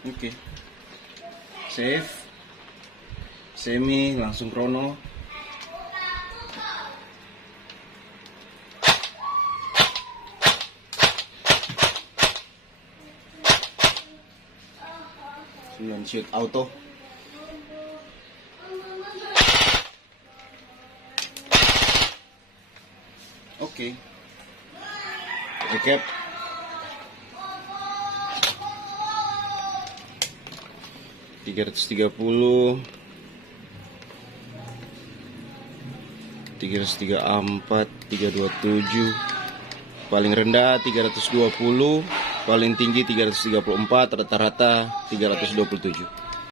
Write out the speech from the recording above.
Oke. Save. Semi langsung krono. Dan shoot auto. Oke. Recap. Tiga ratus 334, 327, paling rendah 320, paling tinggi 334, rata-rata 327.